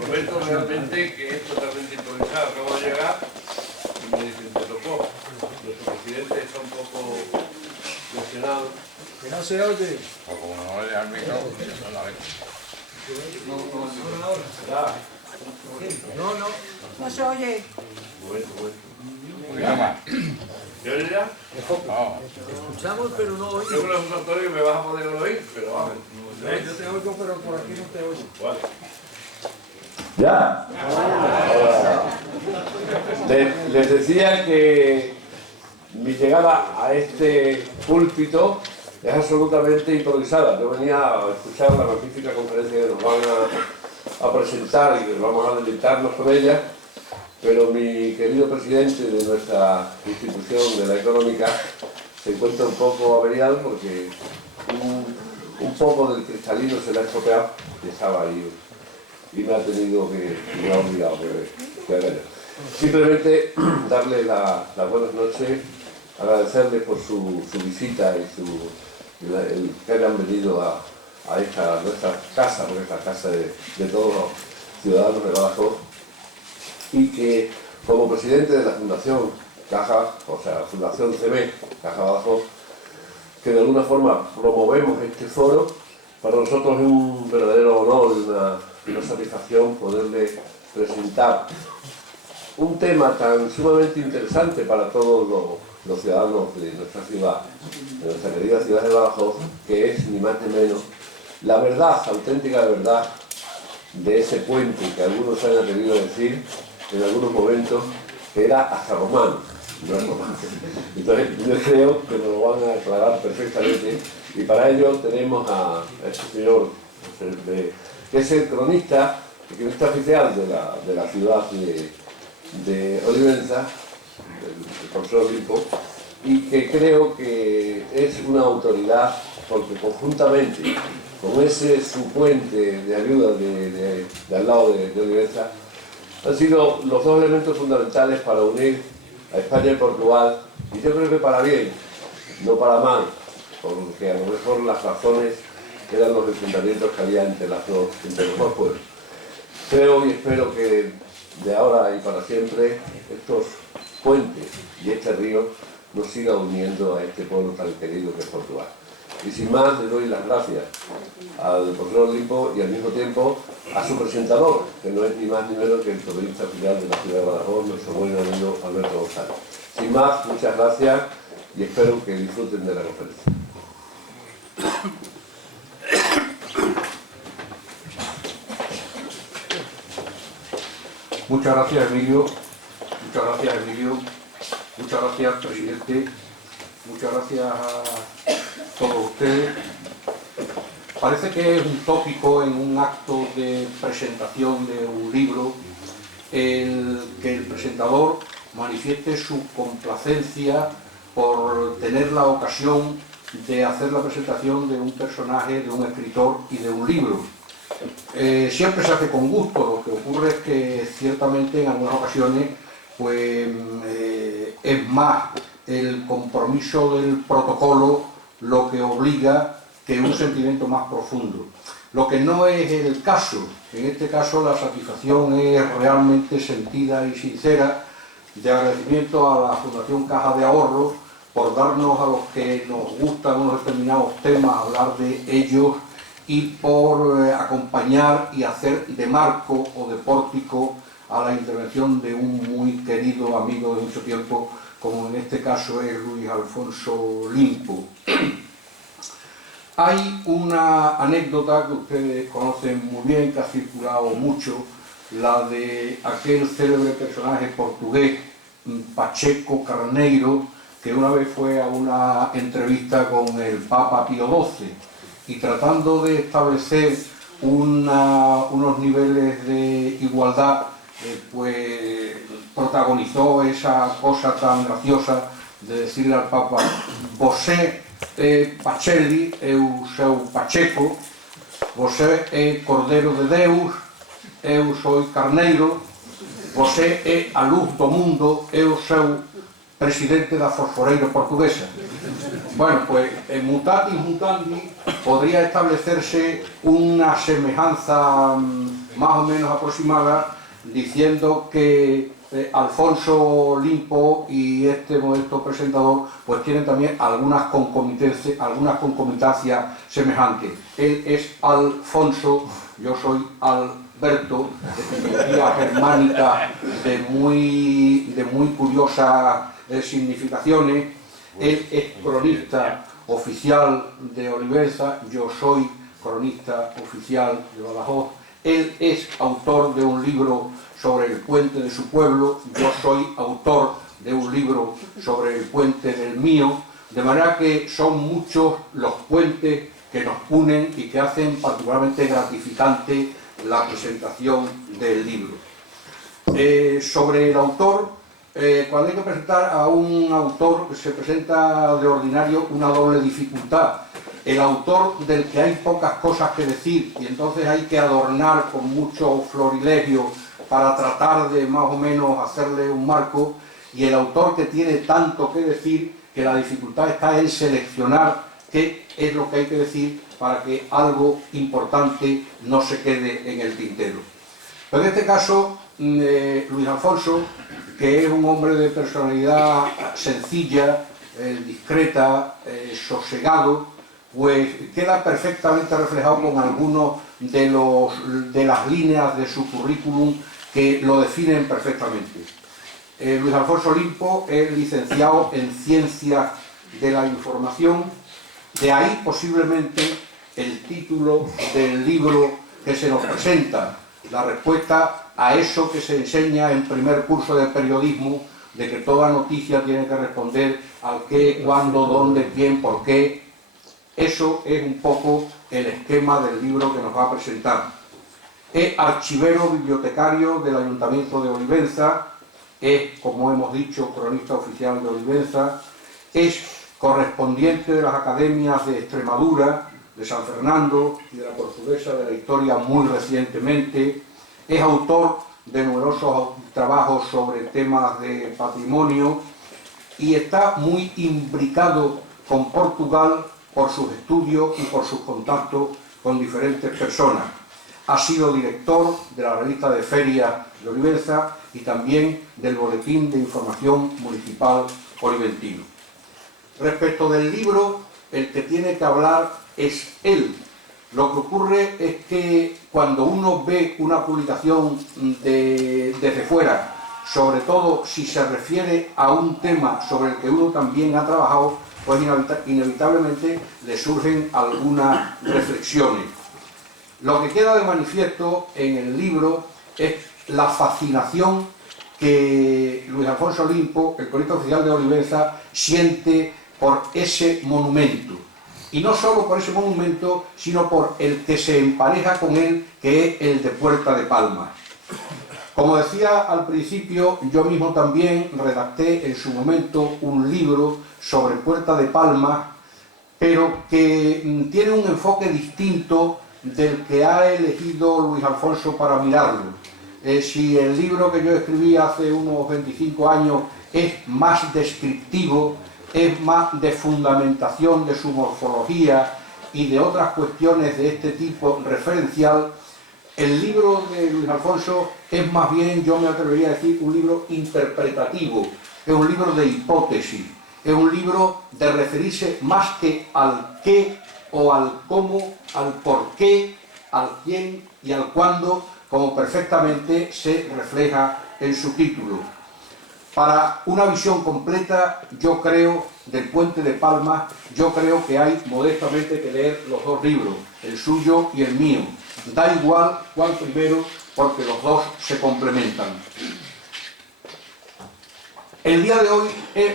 Prometo realmente que es totalmente improvisado. Acabo de llegar y me dicen, te tocó. Nuestro presidente está un poco lesionado. Que no se oye. O como no oye al micro, no la ve. No se oye. Bueno. Un poquito más. ¿Me oye ya? No. Escuchamos, pero no Yo oímos. creo que Antonio me vas a poder oír, pero vamos. Yo te oigo, pero por aquí no te oigo. Vale. ¿Ya? Les decía que mi llegada a este púlpito es absolutamente improvisada. Yo venía a escuchar la magnífica conferencia que nos van a presentar y que vamos a deleitarnos con ella, pero mi querido presidente de nuestra institución de la económica se encuentra un poco averiado porque un poco del cristalino se le ha estropeado y estaba ahí y me ha tenido que, me ha obligado que haga yo. Simplemente darle las buenas noches, agradecerle por su visita y el que hayan venido a nuestra casa, porque es la casa de todos los ciudadanos de Badajoz, y que como presidente de la Fundación Caja, o sea, Fundación CB, Caja Badajoz, que de alguna forma promovemos este foro, para nosotros es un verdadero honor y una satisfacción poderle presentar un tema tan sumamente interesante para todos los ciudadanos de nuestra ciudad, de nuestra querida ciudad de Badajoz, que es ni más ni menos la verdad, auténtica verdad de ese puente que algunos han atrevido a decir en algunos momentos que era hasta romano, no es romano. Entonces yo creo que nos lo van a aclarar perfectamente y para ello tenemos a este señor que es el cronista oficial de la ciudad de Olivenza, el profesor Olimpo, y que creo que es una autoridad porque conjuntamente con ese su puente de ayuda de al lado de Olivenza han sido los dos elementos fundamentales para unir a España y Portugal, y yo creo que para bien, no para mal, porque a lo mejor las razones eran los enfrentamientos que había entre los dos pueblos. Creo y espero que de ahora y para siempre estos puentes y este río nos siga uniendo a este pueblo tan querido que es Portugal. Y sin más, le doy las gracias al profesor Olimpo y al mismo tiempo a su presentador, que no es ni más ni menos que el periodista oficial de la ciudad de Badajoz, nuestro buen amigo Alberto González. Sin más, muchas gracias y espero que disfruten de la conferencia. Muchas gracias, Emilio. Muchas gracias, presidente. Muchas gracias a todos ustedes. Parece que es un tópico en un acto de presentación de un libro el que el presentador manifieste su complacencia por tener la ocasión de hacer la presentación de un personaje, de un escritor y de un libro. Siempre se hace con gusto, lo que ocurre es que ciertamente en algunas ocasiones pues, es más el compromiso del protocolo lo que obliga que un sentimiento más profundo. Lo que no es el caso, en este caso la satisfacción es realmente sentida y sincera, de agradecimiento a la Fundación Caja de Ahorros por darnos a los que nos gustan unos determinados temas, hablar de ellos y por acompañar y hacer de marco o de pórtico a la intervención de un muy querido amigo de mucho tiempo, como en este caso es Luis Alfonso Olimpo. Hay una anécdota que ustedes conocen muy bien, que ha circulado mucho, la de aquel célebre personaje portugués, Pacheco Carneiro, que una vez fue a una entrevista con el Papa Pío XII y tratando de establecer unos niveles de igualdad, pues protagonizó esa cosa tan graciosa de decirle al Papa: "Vosé Pacelli, eu sou Pacheco, vosé é Cordero de Deus, eu sou Carneiro, vosé é a luz do mundo, eu sou presidente da Fosforeira Portuguesa. Bueno, pues en mutatis mutandi podría establecerse una semejanza más o menos aproximada, diciendo que Alfonso Limpo y este modesto presentador pues tienen también algunas concomitancias semejantes. Él es Alfonso, yo soy Alberto, de filología germánica de muy curiosas significaciones. Él es cronista oficial de Olivenza, yo soy cronista oficial de Badajoz. Él es autor de un libro sobre el puente de su pueblo, yo soy autor de un libro sobre el puente del mío, de manera que son muchos los puentes que nos unen y que hacen particularmente gratificante la presentación del libro. Sobre el autor, cuando hay que presentar a un autor, se presenta de ordinario una doble dificultad. El autor del que hay pocas cosas que decir y entonces hay que adornar con mucho florilegio para tratar de más o menos hacerle un marco, y el autor que tiene tanto que decir que la dificultad está en seleccionar qué es lo que hay que decir para que algo importante no se quede en el tintero. Pero en este caso, Luis Alfonso, que es un hombre de personalidad sencilla, discreta, sosegado, pues queda perfectamente reflejado con algunos de las líneas de su currículum que lo definen perfectamente. Luis Alfonso Limpo es licenciado en Ciencias de la Información, de ahí posiblemente el título del libro que se nos presenta, la respuesta a eso que se enseña en primer curso de periodismo, de que toda noticia tiene que responder al qué, cuándo, dónde, quién, por qué. Eso es un poco el esquema del libro que nos va a presentar. Es archivero bibliotecario del Ayuntamiento de Olivenza, es, como hemos dicho, cronista oficial de Olivenza, es correspondiente de las academias de Extremadura, de San Fernando y de la Portuguesa de la Historia muy recientemente, es autor de numerosos trabajos sobre temas de patrimonio y está muy imbricado con Portugal por sus estudios y por sus contactos con diferentes personas. Ha sido director de la revista de ferias de Olivenza y también del Boletín de Información Municipal Oliventino. Respecto del libro, el que tiene que hablar es él. Lo que ocurre es que cuando uno ve una publicación desde fuera, sobre todo si se refiere a un tema sobre el que uno también ha trabajado, pues inevitablemente le surgen algunas reflexiones. Lo que queda de manifiesto en el libro es la fascinación que Luis Alfonso Limpo, el cronista oficial de Olivenza, siente por ese monumento. Y no solo por ese monumento, sino por el que se empareja con él, que es el de Puerta de Palmas. Como decía al principio, yo mismo también redacté en su momento un libro sobre Puerta de Palmas, pero que tiene un enfoque distinto del que ha elegido Luis Alfonso para mirarlo. Si el libro que yo escribí hace unos 25 años es más descriptivo, es más de fundamentación de su morfología y de otras cuestiones de este tipo referencial, el libro de Luis Alfonso es más bien, yo me atrevería a decir, un libro interpretativo, es un libro de hipótesis, es un libro de referirse más que al qué o al cómo, al por qué, al quién y al cuándo, como perfectamente se refleja en su título. Para una visión completa, yo creo, del Puente de Palmas, yo creo que hay modestamente que leer los dos libros, el suyo y el mío. Da igual cuál primero, porque los dos se complementan. El día de hoy es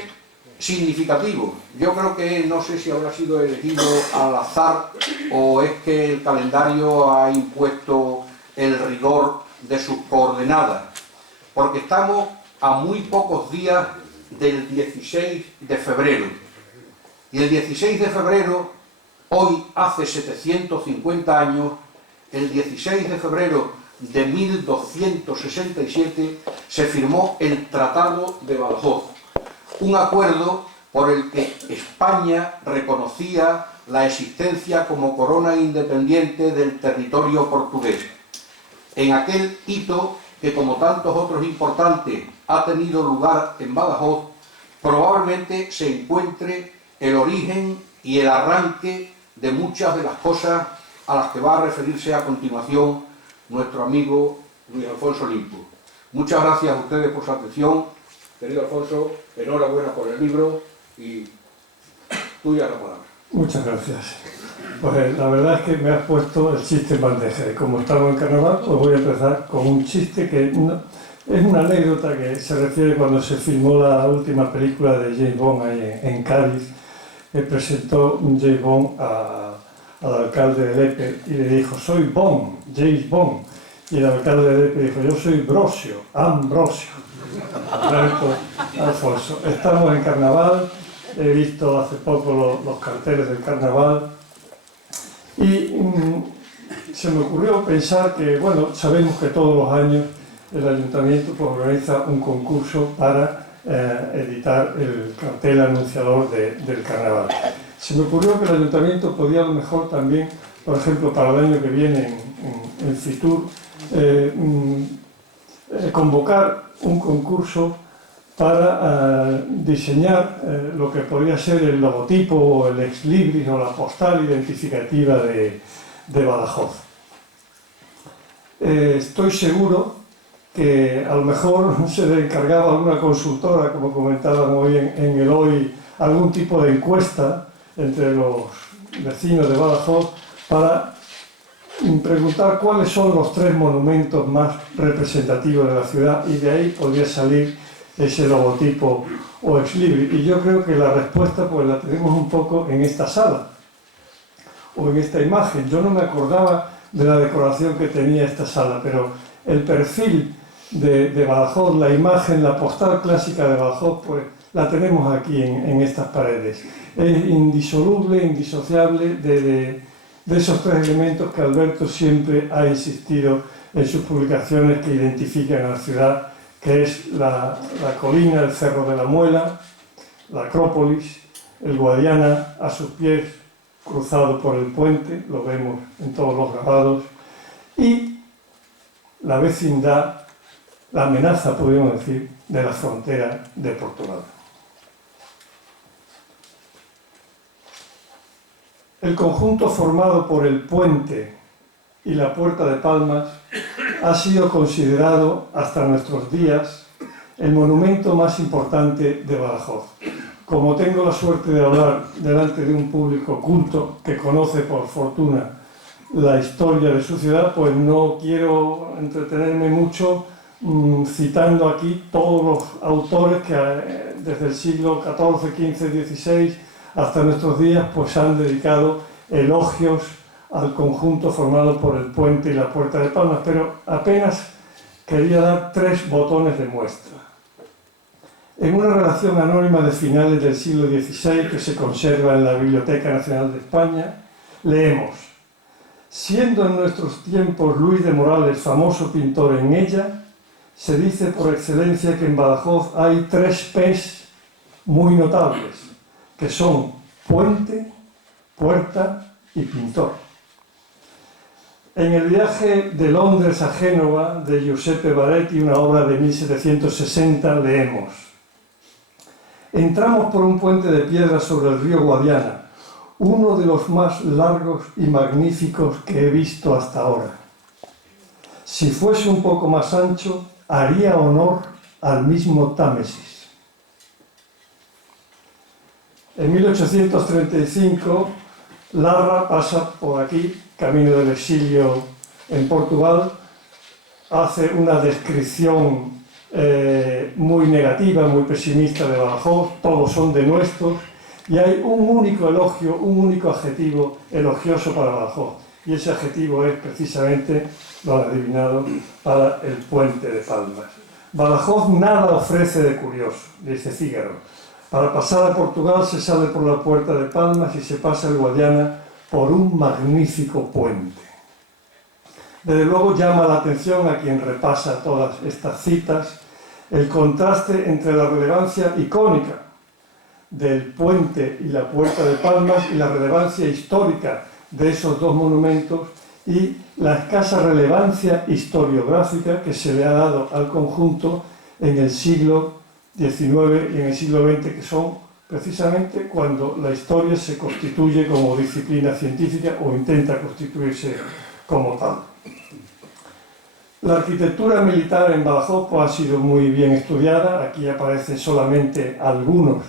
significativo. Yo creo que, no sé si habrá sido elegido al azar o es que el calendario ha impuesto el rigor de sus coordenadas, porque estamos a muy pocos días del 16 de febrero. Y el 16 de febrero, hoy hace 750 años, el 16 de febrero de 1267, se firmó el Tratado de Badajoz. un acuerdo por el que España reconocía la existencia como corona independiente del territorio portugués. En aquel hito, que como tantos otros importantes ha tenido lugar en Badajoz, probablemente se encuentre el origen y el arranque de muchas de las cosas a las que va a referirse a continuación nuestro amigo Luis Alfonso Limpo. Muchas gracias a ustedes por su atención. Querido Alfonso, enhorabuena por el libro y tuya la palabra. Muchas gracias. Pues la verdad es que me has puesto el chiste en bandeja y como estamos en carnaval, pues voy a empezar con un chiste que es una anécdota que se refiere cuando se filmó la última película de James Bond ahí en Cádiz. Presentó James Bond al alcalde de Lepe y le dijo: soy Bond, James Bond. Y el alcalde de Lepe dijo: yo soy Brosio, Ambrosio. Alfonso, estamos en carnaval, he visto hace poco los carteles del carnaval y se me ocurrió pensar que, bueno, sabemos que todos los años el ayuntamiento pues, organiza un concurso para editar el cartel anunciador del carnaval. Se me ocurrió que el ayuntamiento podía a lo mejor también, por ejemplo, para el año que viene en Fitur, convocar un concurso para diseñar lo que podría ser el logotipo o el ex libris o la postal identificativa de Badajoz. Estoy seguro que a lo mejor se le encargaba a alguna consultora, como comentábamos hoy en el Hoy, algún tipo de encuesta entre los vecinos de Badajoz para preguntar cuáles son los 3 monumentos más representativos de la ciudad y de ahí podría salir ese logotipo o ex libris. Y yo creo que la respuesta pues la tenemos un poco en esta sala o en esta imagen. Yo no me acordaba de la decoración que tenía esta sala, pero el perfil de Badajoz, la imagen, la postal clásica de Badajoz, pues la tenemos aquí en estas paredes. Es indisoluble, indisociable de esos 3 elementos que Alberto siempre ha insistido en sus publicaciones que identifican a la ciudad, que es la colina, el Cerro de la Muela, la Acrópolis, el Guadiana a sus pies, cruzado por el puente, lo vemos en todos los grabados, y la vecindad, la amenaza, podríamos decir, de la frontera de Portugal. El conjunto formado por el puente y la Puerta de Palmas ha sido considerado hasta nuestros días el monumento más importante de Badajoz. Como tengo la suerte de hablar delante de un público culto que conoce por fortuna la historia de su ciudad, pues no quiero entretenerme mucho citando aquí todos los autores que desde el siglo XIV, XV, XVI hasta nuestros días pues han dedicado elogios al conjunto formado por el puente y la Puerta de Palmas, pero apenas quería dar 3 botones de muestra. En una relación anónima de finales del siglo XVI que se conserva en la Biblioteca Nacional de España, leemos: siendo en nuestros tiempos Luis de Morales famoso pintor en ella, se dice por excelencia que en Badajoz hay 3 P's muy notables, que son puente, puerta y pintor. En el viaje de Londres a Génova de Giuseppe Baretti, una obra de 1760, leemos: entramos por un puente de piedra sobre el río Guadiana, uno de los más largos y magníficos que he visto hasta ahora. Si fuese un poco más ancho, haría honor al mismo Támesis. En 1835, Larra pasa por aquí, camino del exilio en Portugal, hace una descripción muy negativa, muy pesimista de Badajoz, todos son denuestos, y hay un único elogio, un único adjetivo elogioso para Badajoz, y ese adjetivo es precisamente, lo han adivinado, para el puente de Palmas. Badajoz nada ofrece de curioso, dice Fígaro. Para pasar a Portugal se sale por la Puerta de Palmas y se pasa el Guadiana por un magnífico puente. Desde luego llama la atención a quien repasa todas estas citas el contraste entre la relevancia icónica del puente y la Puerta de Palmas y la relevancia histórica de esos dos monumentos y la escasa relevancia historiográfica que se le ha dado al conjunto en el siglo XIX y en el siglo XX, que son precisamente cuando la historia se constituye como disciplina científica o intenta constituirse como tal. La arquitectura militar en Badajoz pues, ha sido muy bien estudiada. Aquí aparecen solamente algunos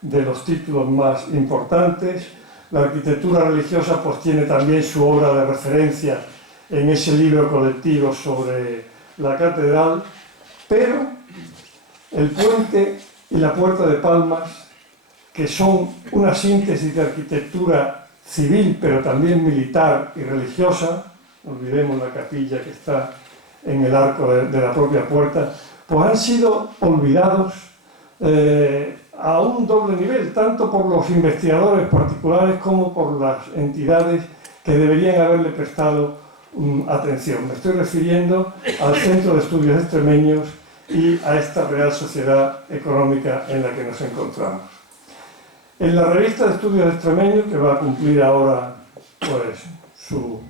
de los títulos más importantes. La arquitectura religiosa pues, tiene también su obra de referencia en ese libro colectivo sobre la catedral, pero el puente y la Puerta de Palmas, que son una síntesis de arquitectura civil, pero también militar y religiosa, no olvidemos la capilla que está en el arco de la propia puerta, pues han sido olvidados a un doble nivel, tanto por los investigadores particulares como por las entidades que deberían haberle prestado atención. Me estoy refiriendo al Centro de Estudios Extremeños y a esta Real Sociedad Económica en la que nos encontramos. En la revista de Estudios Extremeños, que va a cumplir ahora pues, su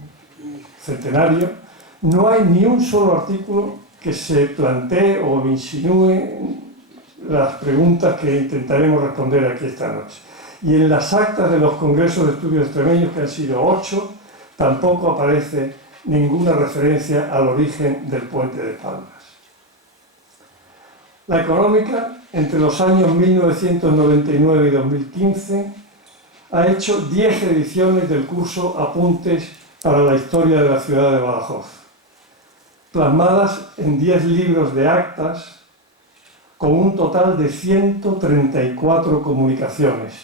centenario, no hay ni un solo artículo que se plantee o insinúe las preguntas que intentaremos responder aquí esta noche. Y en las actas de los congresos de estudios extremeños, que han sido 8, tampoco aparece ninguna referencia al origen del Puente de Palmas. La Económica, entre los años 1999 y 2015, ha hecho 10 ediciones del curso Apuntes para la historia de la ciudad de Badajoz, plasmadas en 10 libros de actas, con un total de 134 comunicaciones.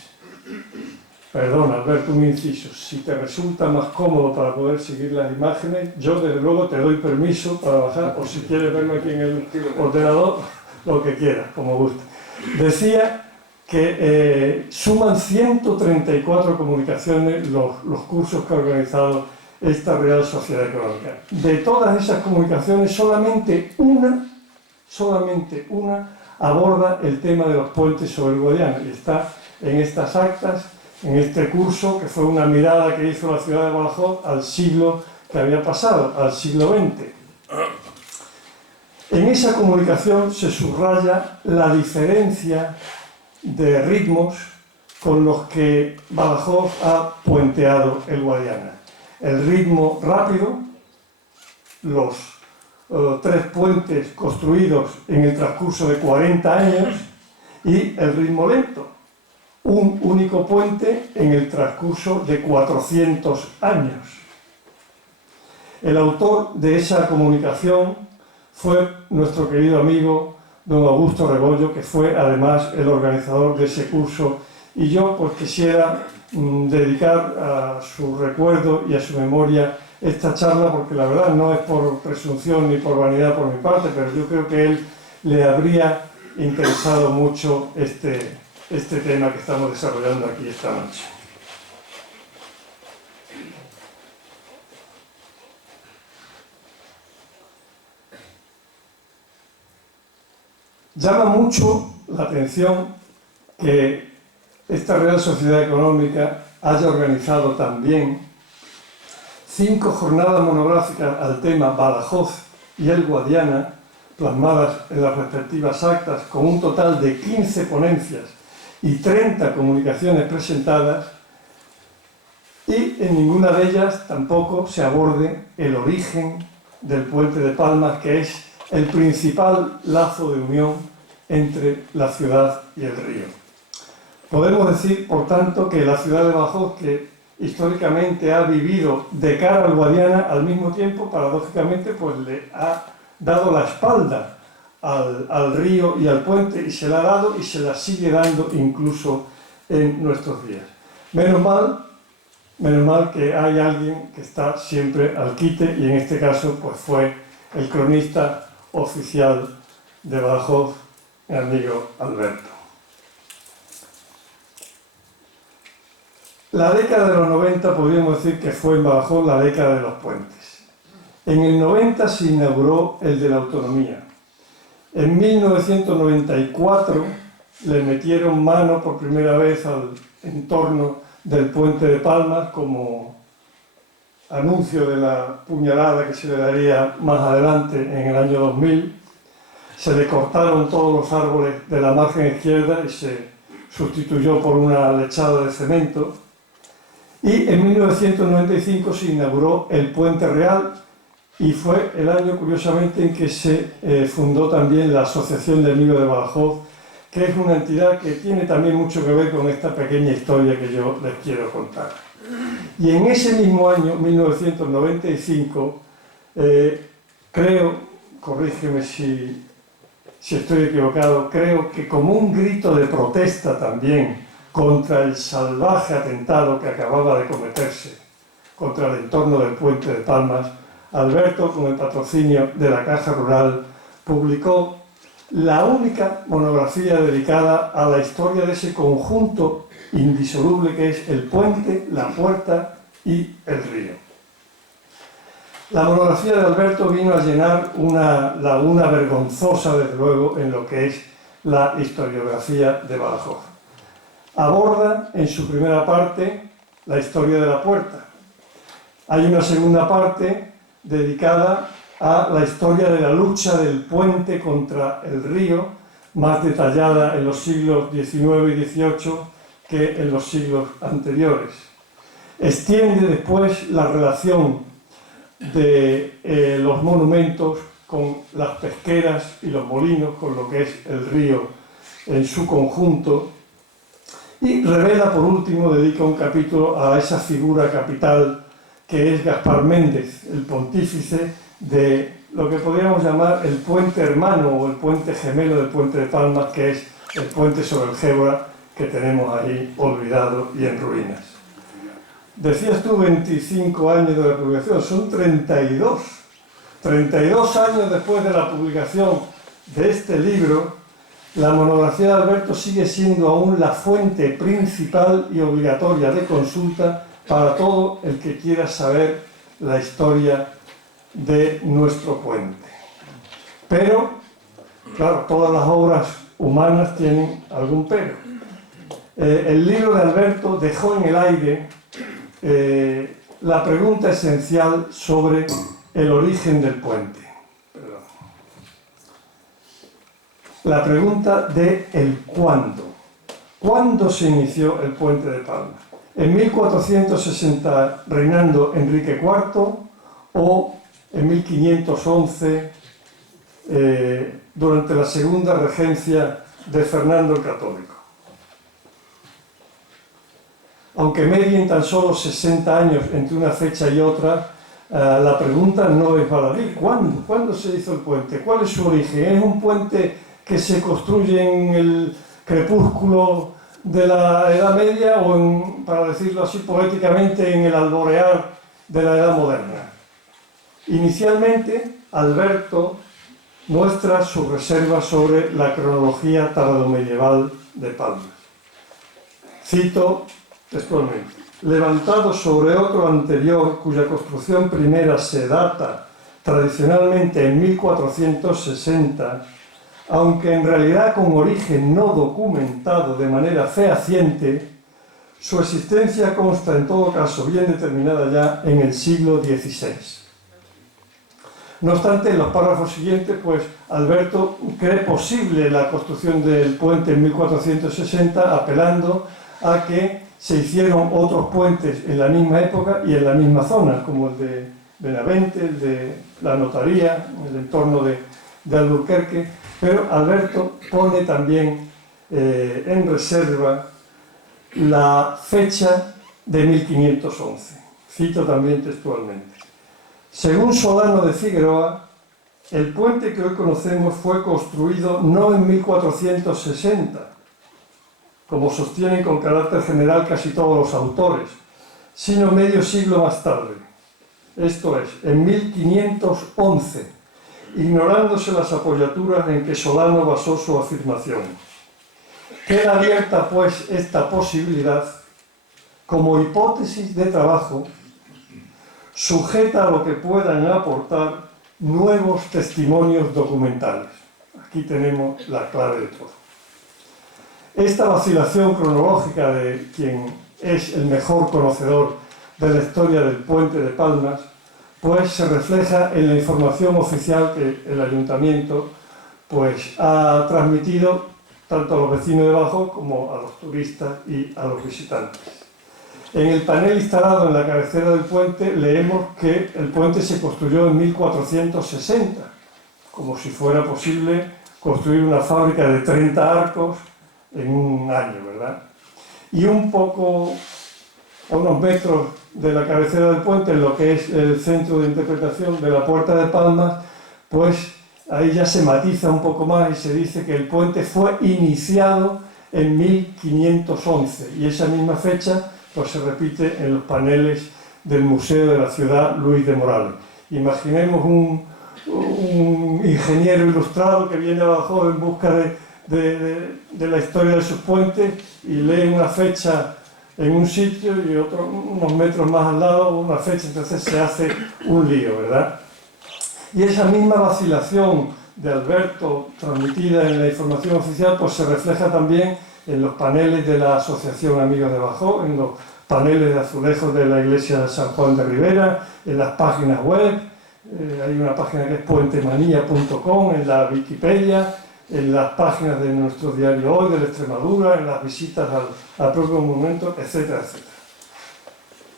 Perdón, Alberto, un inciso. Si te resulta más cómodo para poder seguir las imágenes, yo desde luego te doy permiso para bajar, o si quieres verme aquí en el ordenador, lo que quieras, como guste. Decía que suman 134 comunicaciones los cursos que ha organizado esta Real Sociedad Económica. De todas esas comunicaciones, solamente una aborda el tema de los puentes sobre el Guadiana, y está en estas actas, en este curso, que fue una mirada que hizo la ciudad de Badajoz al siglo que había pasado, al siglo XX. En esa comunicación se subraya la diferencia de ritmos con los que Badajoz ha puenteado el Guadiana. El ritmo rápido, los 3 puentes construidos en el transcurso de 40 años, y el ritmo lento, un único puente en el transcurso de 400 años. El autor de esa comunicación fue nuestro querido amigo don Augusto Rebollo, que fue además el organizador de ese curso, y yo pues quisiera dedicar a su recuerdo y a su memoria esta charla, porque la verdad no es por presunción ni por vanidad por mi parte, pero yo creo que a él le habría interesado mucho este tema que estamos desarrollando aquí esta noche. Llama mucho la atención que esta Real Sociedad Económica haya organizado también 5 jornadas monográficas al tema Badajoz y el Guadiana, plasmadas en las respectivas actas, con un total de 15 ponencias y 30 comunicaciones presentadas, y en ninguna de ellas tampoco se aborde el origen del Puente de Palmas, que es el principal lazo de unión entre la ciudad y el río. Podemos decir, por tanto, que la ciudad de Badajoz, que históricamente ha vivido de cara al Guadiana, al mismo tiempo, paradójicamente, pues le ha dado la espalda al río y al puente, y se la ha dado y se la sigue dando incluso en nuestros días. Menos mal que hay alguien que está siempre al quite, y en este caso pues fue el cronista oficial de Badajoz, mi amigo Alberto. La década de los 90 podríamos decir que fue en Badajoz la década de los puentes. En el 90 se inauguró el de la autonomía. En 1994 le metieron mano por primera vez al entorno del puente de Palmas como anuncio de la puñalada que se le daría más adelante en el año 2000. Se le cortaron todos los árboles de la margen izquierda y se sustituyó por una lechada de cemento. Y en 1995 se inauguró el Puente Real y fue el año, curiosamente, en que se fundó también la Asociación de Amigos de Badajoz, que es una entidad que tiene también mucho que ver con esta pequeña historia que yo les quiero contar. Y en ese mismo año, 1995, creo, corrígeme si estoy equivocado, creo que como un grito de protesta también contra el salvaje atentado que acababa de cometerse contra el entorno del puente de Palmas, Alberto, con el patrocinio de la Caja Rural, publicó la única monografía dedicada a la historia de ese conjunto indisoluble que es el puente, la puerta y el río. La monografía de Alberto vino a llenar una laguna vergonzosa, desde luego, en lo que es la historiografía de Badajoz. Aborda en su primera parte la historia de la puerta. Hay una segunda parte dedicada a la historia de la lucha del puente contra el río, más detallada en los siglos XIX y XVIII que en los siglos anteriores. Extiende después la relación de los monumentos con las pesqueras y los molinos, con lo que es el río en su conjunto, y revela, por último, dedica un capítulo a esa figura capital que es Gaspar Méndez, el pontífice de lo que podríamos llamar el puente hermano o el puente gemelo del puente de Palmas, que es el puente sobre el Gébora, que tenemos ahí olvidado y en ruinas. Decías tú 25 años de la publicación, son 32. 32 años después de la publicación de este libro, la monografía de Alberto sigue siendo aún la fuente principal y obligatoria de consulta para todo el que quiera saber la historia de nuestro puente. Pero, claro, todas las obras humanas tienen algún pero. El libro de Alberto dejó en el aire la pregunta esencial sobre el origen del puente. Perdón. La pregunta de el cuándo. ¿Cuándo se inició el puente de Palmas? ¿En 1460 reinando Enrique IV o en 1511 durante la segunda regencia de Fernando el Católico? Aunque medien tan solo 60 años entre una fecha y otra, la pregunta no es baladí. ¿Cuándo? ¿Cuándo se hizo el puente? ¿Cuál es su origen? ¿Es un puente que se construye en el crepúsculo de la Edad Media o, para decirlo así poéticamente, en el alborear de la Edad Moderna? Inicialmente, Alberto muestra su reserva sobre la cronología tardomedieval de Palmas. Cito textualmente: levantado sobre otro anterior, cuya construcción primera se data tradicionalmente en 1460, aunque en realidad con origen no documentado de manera fehaciente, su existencia consta en todo caso bien determinada ya en el siglo XVI. No obstante, en los párrafos siguientes, pues Alberto cree posible la construcción del puente en 1460, apelando a que se hicieron otros puentes en la misma época y en la misma zona, como el de Benavente, el de la Notaría, el entorno de Alburquerque, pero Alberto pone también en reserva la fecha de 1511. Cito también textualmente: según Solano de Figueroa, el puente que hoy conocemos fue construido no en 1460, como sostienen con carácter general casi todos los autores, sino medio siglo más tarde, esto es, en 1511, ignorándose las apoyaturas en que Solano basó su afirmación. Queda abierta, pues, esta posibilidad como hipótesis de trabajo, sujeta a lo que puedan aportar nuevos testimonios documentales. Aquí tenemos la clave de todo. Esta vacilación cronológica de quien es el mejor conocedor de la historia del puente de Palmas, pues se refleja en la información oficial que el Ayuntamiento pues ha transmitido tanto a los vecinos de Badajoz como a los turistas y a los visitantes. En el panel instalado en la cabecera del puente leemos que el puente se construyó en 1460, como si fuera posible construir una fábrica de 30 arcos en un año, ¿verdad? Y un poco, a unos metros de la cabecera del puente, en lo que es el centro de interpretación de la Puerta de Palmas, pues ahí ya se matiza un poco más y se dice que el puente fue iniciado en 1511 y esa misma fecha pues se repite en los paneles del Museo de la Ciudad Luis de Morales. Imaginemos un ingeniero ilustrado que viene a Badajoz en busca de la historia de sus puentes y lee una fecha en un sitio y otro unos metros más al lado una fecha, entonces se hace un lío, ¿verdad? Y esa misma vacilación de Alberto transmitida en la información oficial pues se refleja también en los paneles de la Asociación Amigos de Badajoz, en los paneles de azulejos de la Iglesia de San Juan de Ribera, en las páginas web, hay una página que es puentemanía.com, en la Wikipedia, en las páginas de nuestro diario Hoy, de la Extremadura, en las visitas al propio monumento, etcétera, etcétera.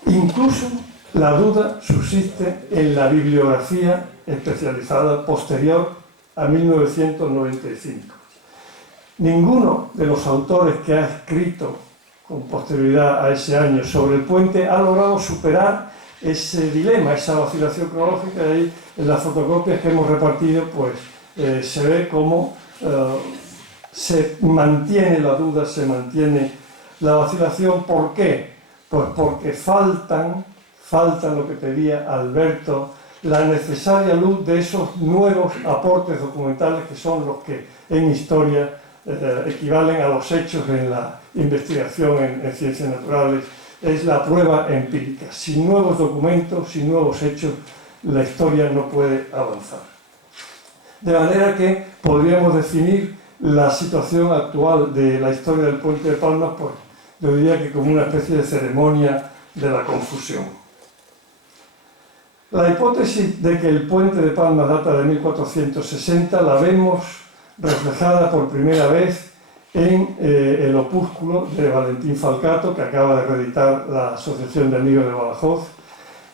Incluso la duda subsiste en la bibliografía especializada posterior a 1995. Ninguno de los autores que ha escrito con posterioridad a ese año sobre el puente ha logrado superar ese dilema, esa vacilación cronológica. Y ahí en las fotocopias que hemos repartido pues se ve cómo se mantiene la duda, se mantiene la vacilación. ¿Por qué? Pues porque faltan lo que pedía Alberto, la necesaria luz de esos nuevos aportes documentales que son los que en historia equivalen a los hechos en la investigación en ciencias naturales. Es la prueba empírica. Sin nuevos documentos, sin nuevos hechos, la historia no puede avanzar. De manera que podríamos definir la situación actual de la historia del puente de Palmas, pues yo diría que como una especie de ceremonia de la confusión. La hipótesis de que el puente de Palmas data de 1460 la vemos reflejada por primera vez en el opúsculo de Valentín Falcato, que acaba de reeditar la Asociación de Amigos de Badajoz.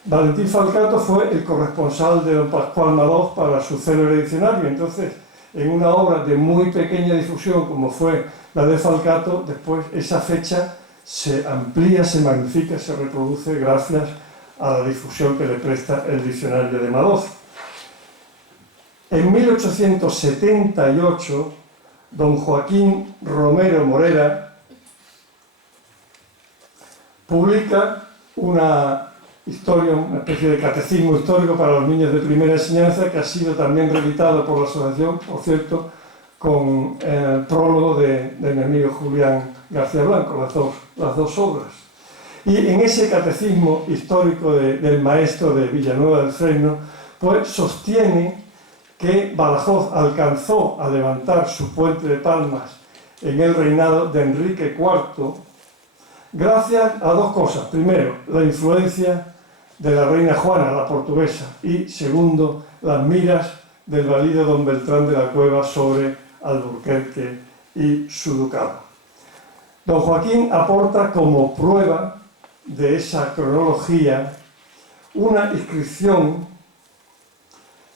Valentín Falcato fue el corresponsal de don Pascual Madoz para su célebre diccionario. Entonces, en una obra de muy pequeña difusión como fue la de Falcato, después esa fecha se amplía, se magnifica, se reproduce gracias a la difusión que le presta el diccionario de Madoz. En 1878, don Joaquín Romero Morera publica una historia, una especie de catecismo histórico para los niños de primera enseñanza, que ha sido también reeditado por la asociación, por cierto, con el prólogo de mi amigo Julián García Blanco, las dos obras. Y en ese catecismo histórico del maestro de Villanueva del Fresno, pues sostiene que Badajoz alcanzó a levantar su puente de Palmas en el reinado de Enrique IV gracias a dos cosas. Primero, la influencia de la reina Juana, la portuguesa, y segundo, las miras del valido don Beltrán de la Cueva sobre Alburquerque y su ducado. Don Joaquín aporta como prueba de esa cronología una inscripción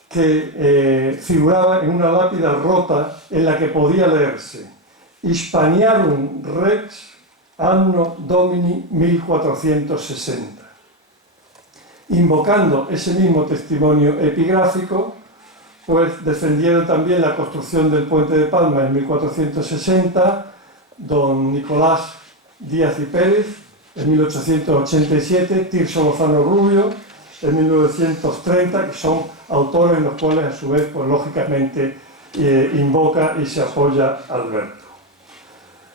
que figuraba en una lápida rota en la que podía leerse Hispaniarum Rex Anno Domini 1460. Invocando ese mismo testimonio epigráfico, pues defendieron también la construcción del puente de Palma en 1460, don Nicolás Díaz y Pérez en 1887, Tirso Lozano Rubio en 1930, que son autores en los cuales a su vez, pues lógicamente, invoca y se apoya Alberto.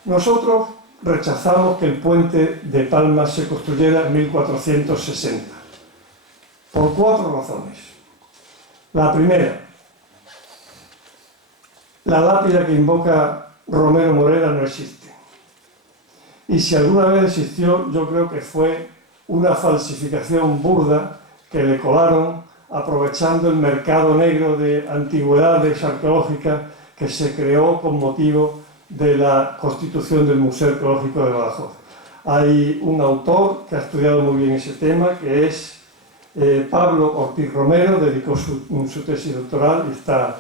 Nosotros rechazamos que el puente de Palmas se construyera en 1460, por 4 razones. La primera, la lápida que invoca Romero Morera no existe. y si alguna vez existió, yo creo que fue una falsificación burda que le colaron aprovechando el mercado negro de antigüedades arqueológicas que se creó con motivo de la constitución del Museo Arqueológico de Badajoz. Hay un autor que ha estudiado muy bien ese tema, que es Pablo Ortiz Romero, dedicó su tesis doctoral y está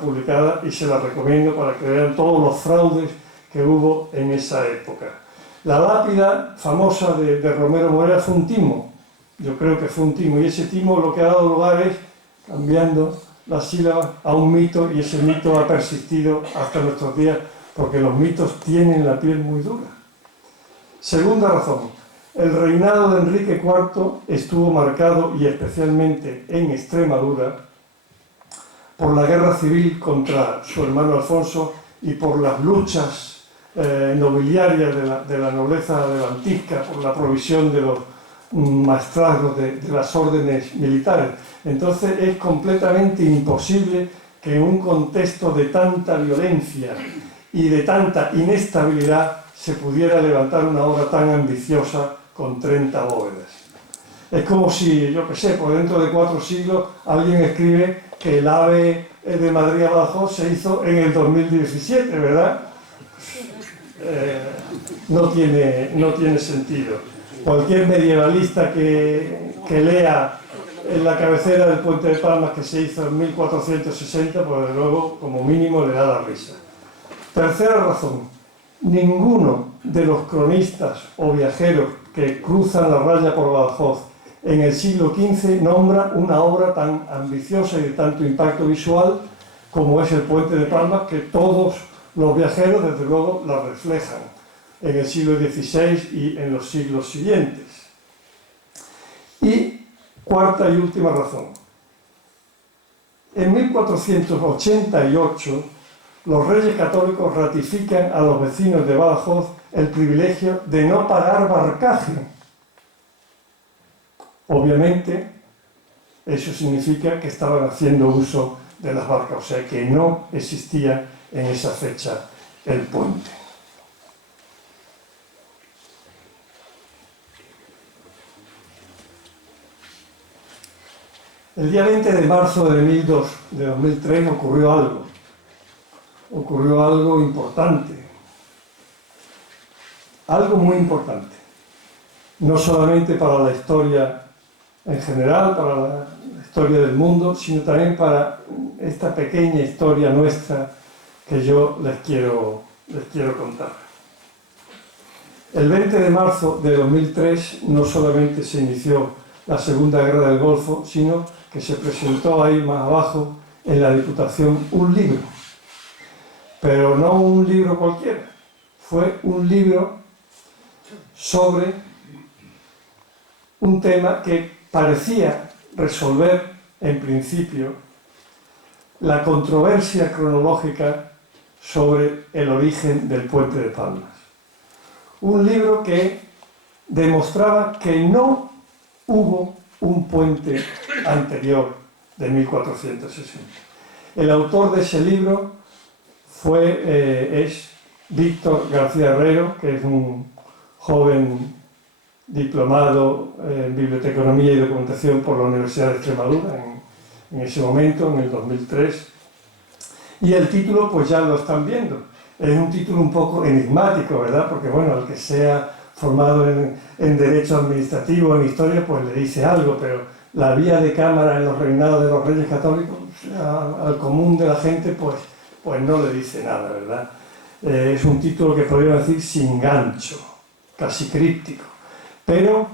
publicada, y se la recomiendo para que vean todos los fraudes que hubo en esa época. La lápida famosa de Romero Morera fue un timo, yo creo que fue un timo, y ese timo lo que ha dado lugar es, cambiando las sílabas, a un mito, y ese mito ha persistido hasta nuestros días, porque los mitos tienen la piel muy dura. Segunda razón, el reinado de Enrique IV estuvo marcado, y especialmente en Extremadura, por la guerra civil contra su hermano Alfonso y por las luchas nobiliarias de la nobleza levantisca, por la provisión de los maestrazgos de las órdenes militares. Entonces es completamente imposible que en un contexto de tanta violencia y de tanta inestabilidad se pudiera levantar una obra tan ambiciosa con 30 bóvedas. Es como si, yo qué sé, por dentro de 4 siglos alguien escribe que el AVE de Madrid a Badajoz se hizo en el 2017, ¿verdad? No tiene sentido. Cualquier medievalista que lea en la cabecera del Puente de Palmas que se hizo en 1460, pues de luego, como mínimo, le da la risa. Tercera razón, ninguno de los cronistas o viajeros que cruzan la raya por Badajoz en el siglo XV nombra una obra tan ambiciosa y de tanto impacto visual como es el Puente de Palmas, que todos los viajeros, desde luego, la reflejan en el siglo XVI y en los siglos siguientes. Y cuarta y última razón. En 1488, los Reyes Católicos ratifican a los vecinos de Badajoz el privilegio de no pagar barcaje. Obviamente, eso significa que estaban haciendo uso de las barcas, o sea que no existía en esa fecha el puente. El día 20 de marzo de 2003 ocurrió algo importante, algo muy importante, no solamente para la historia en general, para la historia del mundo, sino también para esta pequeña historia nuestra que yo les quiero contar. El 20 de marzo de 2003 no solamente se inició la Segunda Guerra del Golfo, sino que se presentó ahí más abajo en la Diputación un libro, pero no un libro cualquiera, fue un libro sobre un tema que parecía resolver en principio la controversia cronológica sobre el origen del Puente de Palmas. Un libro que demostraba que no hubo un puente anterior de 1460. El autor de ese libro es Víctor García Herrero, que es un joven diplomado en Biblioteconomía y Documentación por la Universidad de Extremadura en ese momento, en el 2003. Y el título, pues ya lo están viendo. Es un título un poco enigmático, ¿verdad? Porque, bueno, al que sea formado en Derecho Administrativo, en Historia, pues le dice algo, pero la vía de cámara en los reinados de los Reyes Católicos, al común de la gente, pues no le dice nada, ¿verdad? Es un título que podríamos decir sin gancho, casi críptico. Pero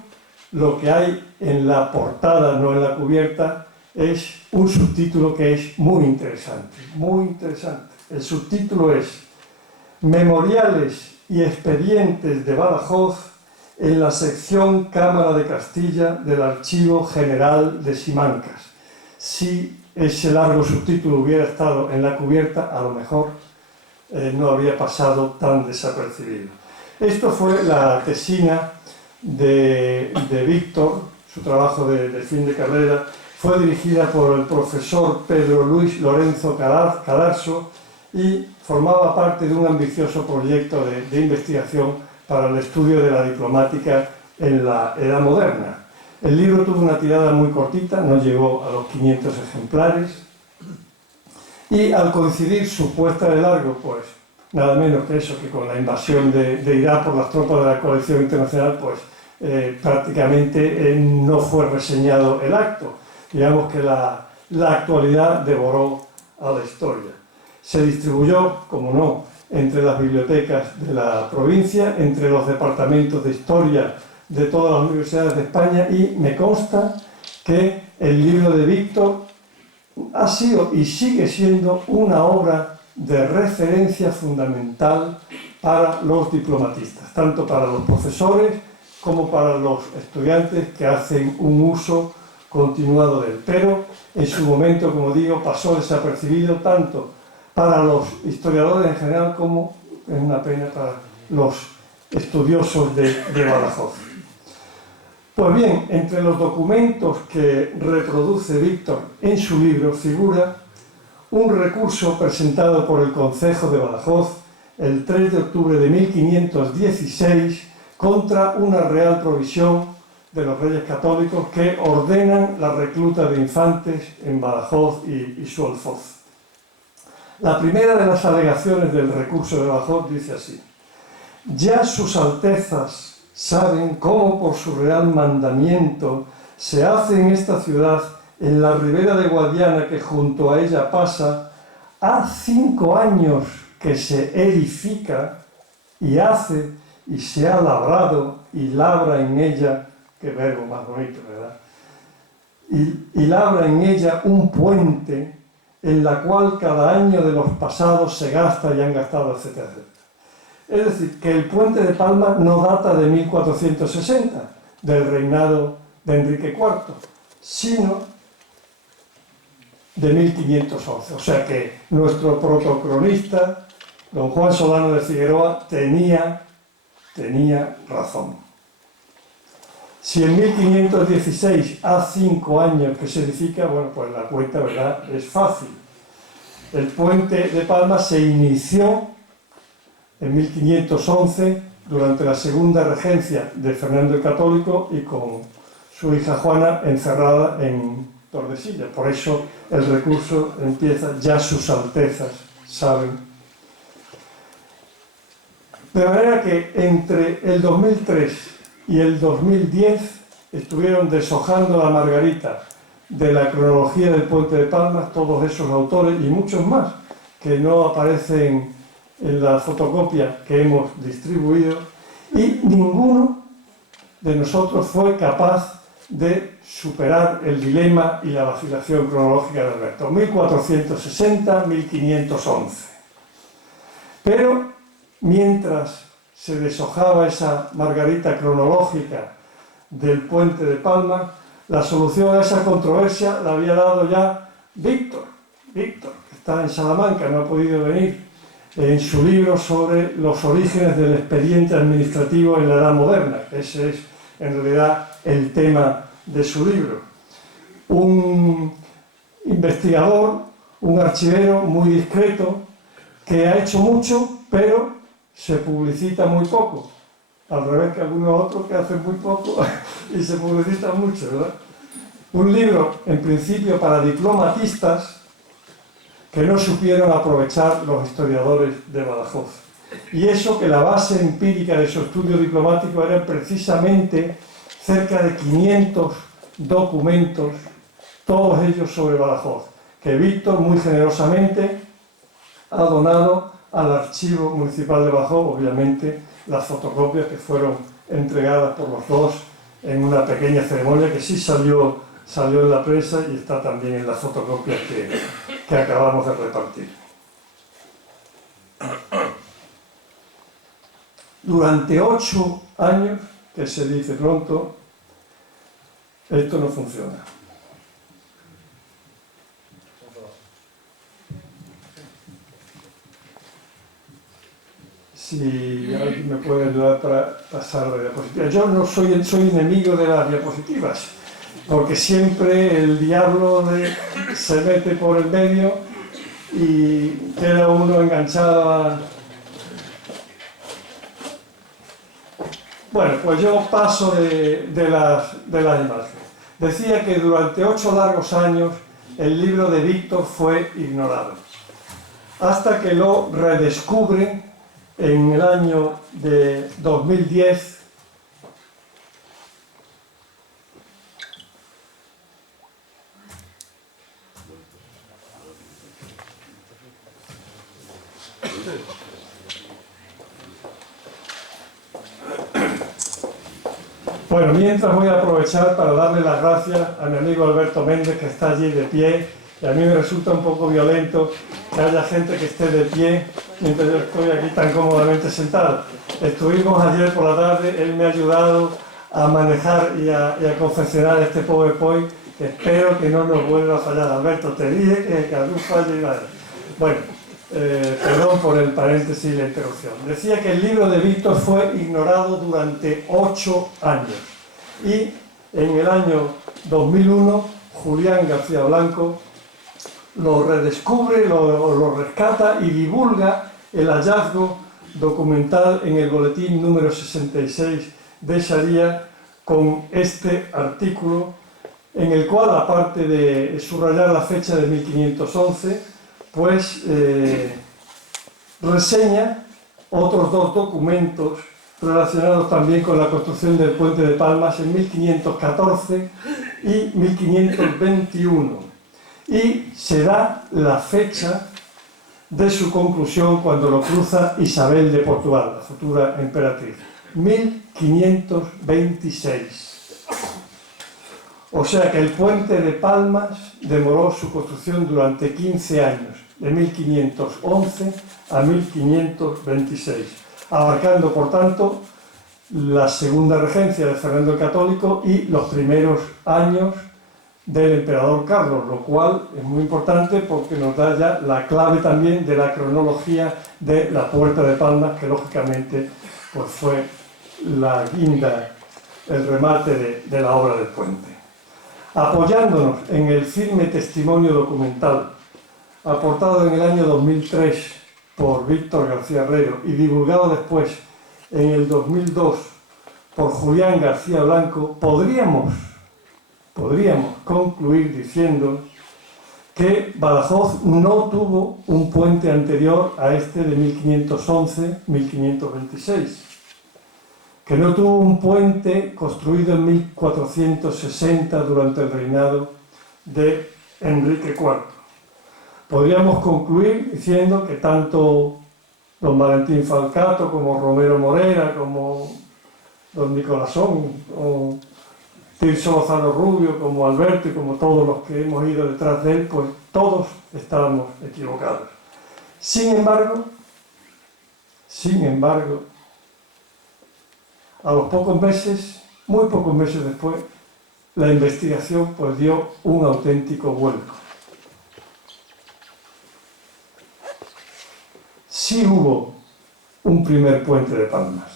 lo que hay en la portada, no en la cubierta, es un subtítulo que es muy interesante, muy interesante. El subtítulo es Memoriales y expedientes de Badajoz en la sección Cámara de Castilla del Archivo General de Simancas. Si ese largo subtítulo hubiera estado en la cubierta, a lo mejor no habría pasado tan desapercibido. Esto fue la tesina de Víctor, su trabajo de fin de carrera. Fue dirigida por el profesor Pedro Luis Lorenzo Cadarso y formaba parte de un ambicioso proyecto de investigación para el estudio de la diplomática en la Edad Moderna. El libro tuvo una tirada muy cortita, no llegó a los 500 ejemplares, y al coincidir su puesta de largo, pues nada menos que eso, que con la invasión de Irak por las tropas de la coalición internacional, pues prácticamente no fue reseñado el acto. Digamos que la actualidad devoró a la historia. Se distribuyó, como no, entre las bibliotecas de la provincia, entre los departamentos de historia de todas las universidades de España, y me consta que el libro de Víctor ha sido y sigue siendo una obra de referencia fundamental para los diplomatistas, tanto para los profesores como para los estudiantes que hacen un uso continuado de él. Pero en su momento, como digo, pasó desapercibido tanto para los historiadores en general como, es una pena, para los estudiosos de Badajoz. Pues bien, entre los documentos que reproduce Víctor en su libro figura un recurso presentado por el Concejo de Badajoz el 3 de octubre de 1516 contra una real provisión de los Reyes Católicos que ordenan la recluta de infantes en Badajoz y su alfoz. La primera de las alegaciones del recurso de Badajoz dice así: ya sus altezas saben cómo por su real mandamiento se hace en esta ciudad, en la ribera de Guadiana que junto a ella pasa, ha 5 años que se edifica y hace y se ha labrado y labra en ella, qué verbo más bonito, ¿verdad? Y labra en ella un puente en la cual cada año de los pasados se gasta y han gastado, etcétera, etcétera. Es decir, que el puente de Palma no data de 1460, del reinado de Enrique IV, sino de 1511. O sea que nuestro protocronista, don Juan Solano de Figueroa, tenía razón. Si en 1516 ha 5 años que se edifica, bueno, pues la cuenta, ¿verdad?, es fácil. El puente de Palma se inició en 1511 durante la segunda regencia de Fernando el Católico y con su hija Juana encerrada en Tordesillas. Por eso el recurso empieza: ya sus altezas saben. De manera que entre el 2003 y el 2010 estuvieron deshojando la margarita de la cronología del puente de Palma todos esos autores y muchos más que no aparecen en la fotocopia que hemos distribuido, y ninguno de nosotros fue capaz de superar el dilema y la vacilación cronológica de Alberto. 1460, 1511. Pero mientras se deshojaba esa margarita cronológica del puente de Palma, la solución a esa controversia la había dado ya Víctor, que está en Salamanca, no ha podido venir, en su libro sobre los orígenes del expediente administrativo en la Edad Moderna. Ese es en realidad el tema de su libro. Un investigador, un archivero muy discreto, que ha hecho mucho, pero se publicita muy poco. Al revés que algunos otros que hacen muy poco y se publicita mucho, ¿verdad? Un libro, en principio, para diplomatistas que no supieron aprovechar los historiadores de Badajoz. Y eso que la base empírica de su estudio diplomático eran precisamente cerca de 500 documentos, todos ellos sobre Badajoz, que Víctor muy generosamente ha donado al Archivo Municipal de Badajoz, obviamente las fotocopias que fueron entregadas por los dos en una pequeña ceremonia que sí salió en la prensa y está también en las fotocopias que acabamos de repartir. Durante 8 años, que se dice pronto, esto no funciona. Si alguien me puede ayudar para pasar la diapositiva. Yo no soy enemigo de las diapositivas, porque siempre el diablo se mete por el medio y queda uno enganchado a... Bueno, pues yo paso de las imágenes. Decía que durante 8 largos años el libro de Víctor fue ignorado, hasta que lo redescubren en el año de 2010. Bueno, mientras voy a aprovechar para darle las gracias a mi amigo Alberto Méndez, que está allí de pie, y a mí me resulta un poco violento que haya gente que esté de pie mientras yo estoy aquí tan cómodamente sentado. Estuvimos ayer por la tarde, él me ha ayudado a manejar y a confeccionar este PowerPoint, que espero que no nos vuelva a fallar. Alberto, te dije que algún fallo iba a haber. Bueno, perdón por el paréntesis y la interrupción. Decía que el libro de Víctor fue ignorado durante 8 años. Y en el año 2001, Julián García Blanco lo redescubre, lo rescata y divulga el hallazgo documental en el boletín número 66 de Sharia, con este artículo en el cual, aparte de subrayar la fecha de 1511, pues reseña otros 2 documentos relacionados también con la construcción del puente de Palmas en 1514 y 1521. Y se da la fecha de su conclusión cuando lo cruza Isabel de Portugal, la futura emperatriz, 1526. O sea que el puente de Palmas demoró su construcción durante 15 años, de 1511 a 1526, abarcando por tanto la segunda regencia de Fernando el Católico y los primeros años del emperador Carlos, lo cual es muy importante porque nos da ya la clave también de la cronología de la Puerta de Palmas, que lógicamente pues fue la guinda, el remate de la obra del puente. Apoyándonos en el firme testimonio documental aportado en el año 2003 por Víctor García Herrero y divulgado después en el 2002 por Julián García Blanco, podríamos concluir diciendo que Badajoz no tuvo un puente anterior a este de 1511-1526, que no tuvo un puente construido en 1460 durante el reinado de Enrique IV. Podríamos concluir diciendo que tanto don Valentín Falcato como Romero Morera, como don Nicolasón, o Tirso Lozano Rubio, como Alberto y como todos los que hemos ido detrás de él, pues todos estábamos equivocados. Sin embargo, a los pocos meses, muy pocos meses después, la investigación pues dio un auténtico vuelco. Sí hubo un primer puente de Palmas.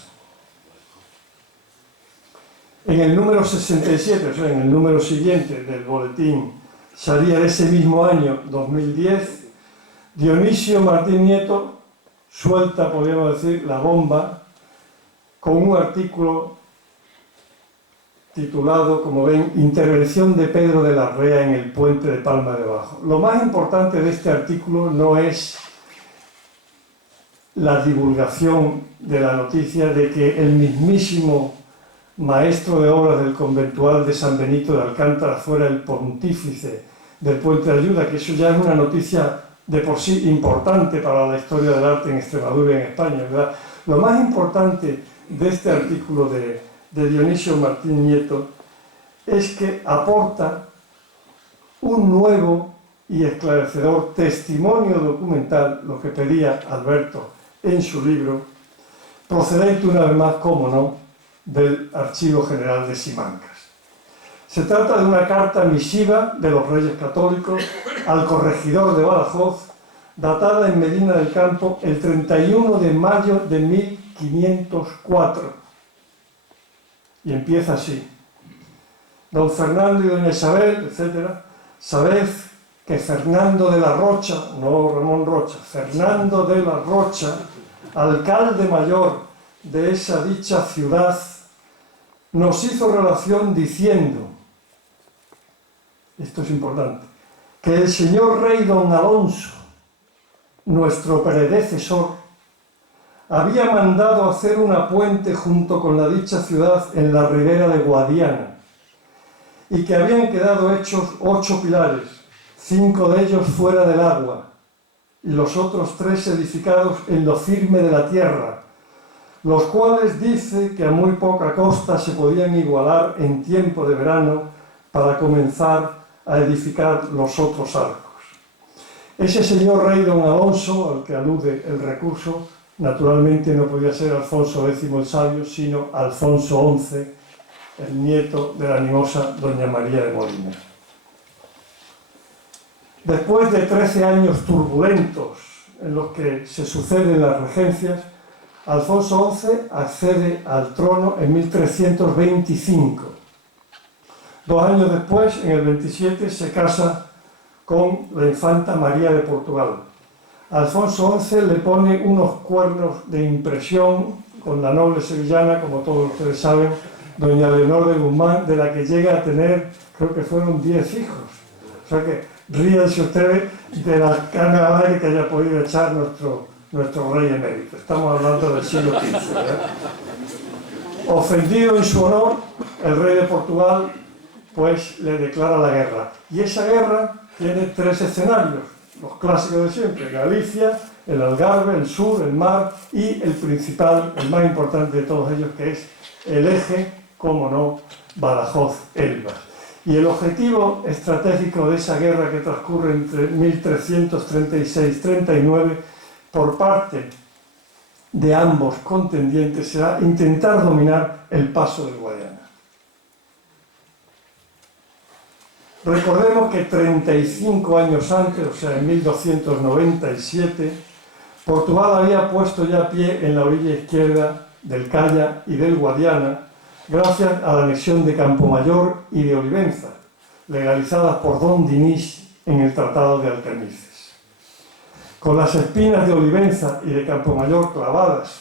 En el número 67, o sea, en el número siguiente del boletín Sharia de ese mismo año, 2010, Dionisio Martín Nieto suelta, podríamos decir, la bomba con un artículo titulado, como ven, Intervención de Pedro de la Rea en el puente de Palma de Bajo. Lo más importante de este artículo no es la divulgación de la noticia de que el mismísimo maestro de obras del conventual de San Benito de Alcántara fuera el pontífice del Puente de Ayuda, que eso ya es una noticia de por sí importante para la historia del arte en Extremadura y en España, ¿verdad? Lo más importante de este artículo de Dionisio Martín Nieto es que aporta un nuevo y esclarecedor testimonio documental, lo que pedía Alberto en su libro, procedente una vez más, como no, del Archivo General de Simancas. Se trata de una carta misiva de los Reyes Católicos al corregidor de Badajoz, datada en Medina del Campo el 31 de mayo de 1504. Y empieza así: Don Fernando y doña Isabel, etc., sabed que Fernando de la Rocha, no Ramón Rocha, Fernando de la Rocha, alcalde mayor de esa dicha ciudad nos hizo relación diciendo, esto es importante, que el señor rey don Alonso, nuestro predecesor, había mandado hacer una puente junto con la dicha ciudad en la ribera de Guadiana, y que habían quedado hechos 8 pilares, 5 de ellos fuera del agua, y los otros 3 edificados en lo firme de la tierra, los cuales dice que a muy poca costa se podían igualar en tiempo de verano para comenzar a edificar los otros arcos. Ese señor rey don Alonso, al que alude el recurso, naturalmente no podía ser Alfonso X el Sabio, sino Alfonso XI, el nieto de la animosa doña María de Molina. Después de 13 años turbulentos en los que se suceden las regencias, Alfonso XI accede al trono en 1325. 2 años después, en el 27, se casa con la infanta María de Portugal. Alfonso XI le pone unos cuernos de impresión con la noble sevillana, como todos ustedes saben, doña Leonor de Guzmán, de la que llega a tener, creo que fueron 10 hijos. O sea que ríanse ustedes de la carga al aire que haya podido echar nuestro rey emérito. Estamos hablando del siglo XV. Ofendido en su honor, el rey de Portugal pues le declara la guerra. Y esa guerra tiene 3 escenarios, los clásicos de siempre: Galicia, el Algarve, el sur, el mar, y el principal, el más importante de todos ellos, que es el eje, como no, Badajoz-Elvas. Y el objetivo estratégico de esa guerra que transcurre entre 1336-39 por parte de ambos contendientes será intentar dominar el paso del Guadiana. Recordemos que 35 años antes, o sea, en 1297, Portugal había puesto ya pie en la orilla izquierda del Caya y del Guadiana, gracias a la anexión de Campomayor y de Olivenza, legalizadas por Don Dinís en el Tratado de Alcañices. Con las espinas de Olivenza y de Campomayor clavadas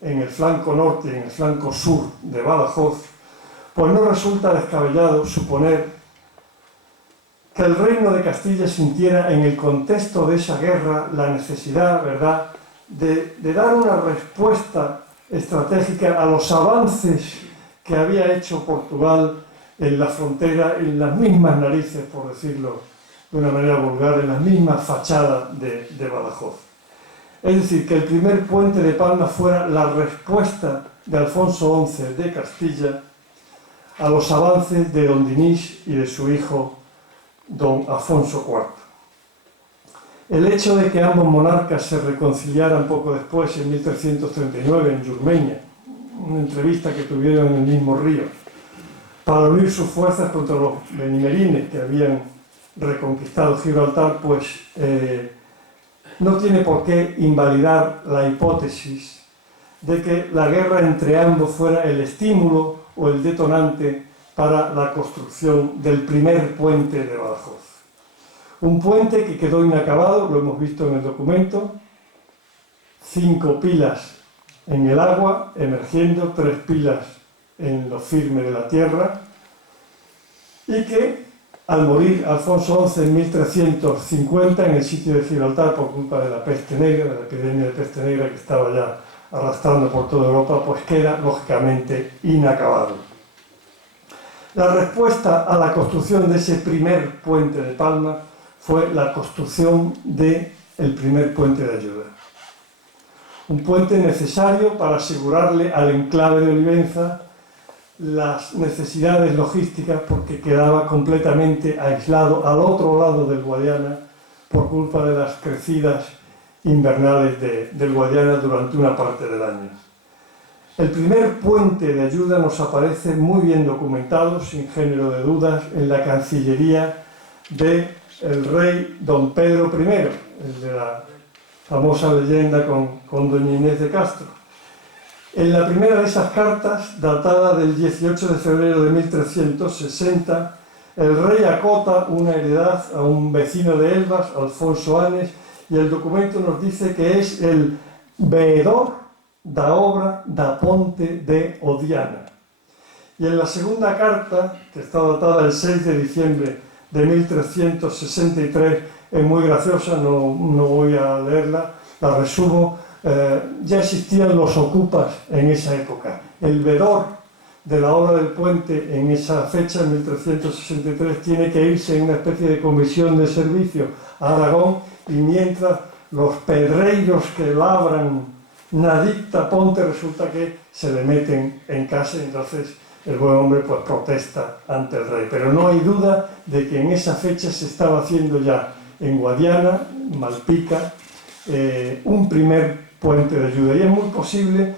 en el flanco norte y en el flanco sur de Badajoz, pues no resulta descabellado suponer que el reino de Castilla sintiera en el contexto de esa guerra la necesidad, ¿verdad?, de dar una respuesta estratégica a los avances que había hecho Portugal en la frontera, en las mismas narices, por decirlo de una manera vulgar, en las mismas fachadas de Badajoz. Es decir, que el primer puente de Palmas fuera la respuesta de Alfonso XI de Castilla a los avances de Don Dinís y de su hijo Don Afonso IV. El hecho de que ambos monarcas se reconciliaran poco después, en 1339, en Yurmeña, una entrevista que tuvieron en el mismo río, para unir sus fuerzas contra los benimerines que habían reconquistado Gibraltar, pues no tiene por qué invalidar la hipótesis de que la guerra entre ambos fuera el estímulo o el detonante para la construcción del primer puente de Badajoz. Un puente que quedó inacabado, lo hemos visto en el documento, 5 pilas en el agua, emergiendo, 3 pilas en lo firme de la tierra, y que al morir Alfonso XI en 1350 en el sitio de Gibraltar por culpa de la peste negra, de la epidemia de peste negra que estaba ya arrastrando por toda Europa, pues queda lógicamente inacabado. La respuesta a la construcción de ese primer puente de Palma fue la construcción del primer puente de ayuda. Un puente necesario para asegurarle al enclave de Olivenza las necesidades logísticas, porque quedaba completamente aislado al otro lado del Guadiana por culpa de las crecidas invernales del Guadiana durante una parte del año. El primer puente de ayuda nos aparece muy bien documentado, sin género de dudas, en la Cancillería del rey don Pedro I, el de la famosa leyenda con doña Inés de Castro. En la primera de esas cartas, datada del 18 de febrero de 1360, el rey acota una heredad a un vecino de Elvas, Alfonso Anes, y el documento nos dice que es el veedor da obra da ponte de Odiana. Y en la segunda carta, que está datada el 6 de diciembre de 1363, es muy graciosa, no voy a leerla, la resumo. Ya existían los ocupas en esa época. El vedor de la obra del puente en esa fecha, en 1363, tiene que irse en una especie de comisión de servicio a Aragón, y mientras los pedreiros que labran Nadicta Ponte resulta que se le meten en casa, y entonces el buen hombre pues protesta ante el rey. Pero no hay duda de que en esa fecha se estaba haciendo ya en Guadiana, Malpica, un primer puente de ayuda, y es muy posible